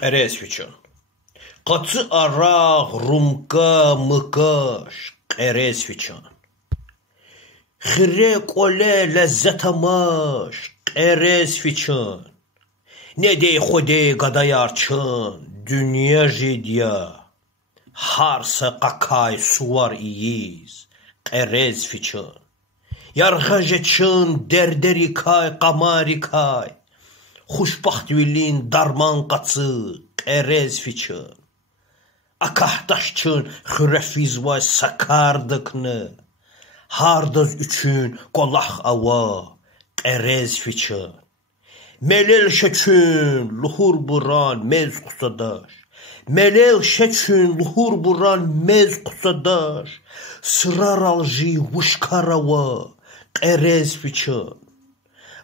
Qeresviçin. Qaçı araq, rumqa, mıqaş, qeresviçin. Xire qole lezzet amaş, qeresviçin. Ne dey xode qadayarçın, dünya jidya. Harsa qaqay suvar iyiz, qeresviçin. Yarğajeçin, derderikay, qamarikay. Xoşbaxt vilin darman qaçı, qeresviçin. Akahdaşçın xürefizvay sakardıkını. Hardız üçün qolaq ava, qeresviçin. Melel şeçün luhur buran mez qusadaş. Melel şeçün luhur buran mez qusadaş. Sırar alji vuşkarava, qeresviçin.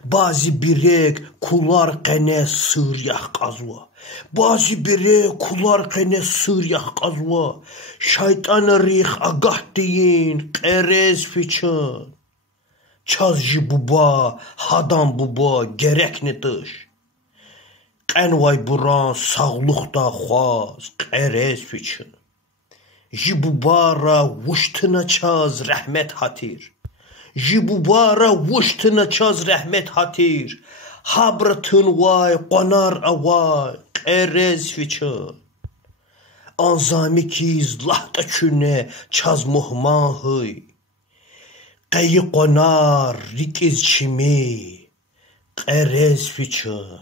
Bazı birek kular qene sır yaqazva. Bazı birek kular qene sır yaqazva. Şeytan rix agah deyin qeresviçin. Çazji buba, hadan buba gerek nedir? Qenvay buran sağlıqda xwaz qeresviçin. Jibubara vuştına çaz rahmet hatir. Jibubara vuştına çaz rahmet hatir. Habratın vay qonar avay qeresviçin. Anzamikiz lahta çüne çaz muhmahıy. Qeyi qonar rikiz çimi qeresviçin.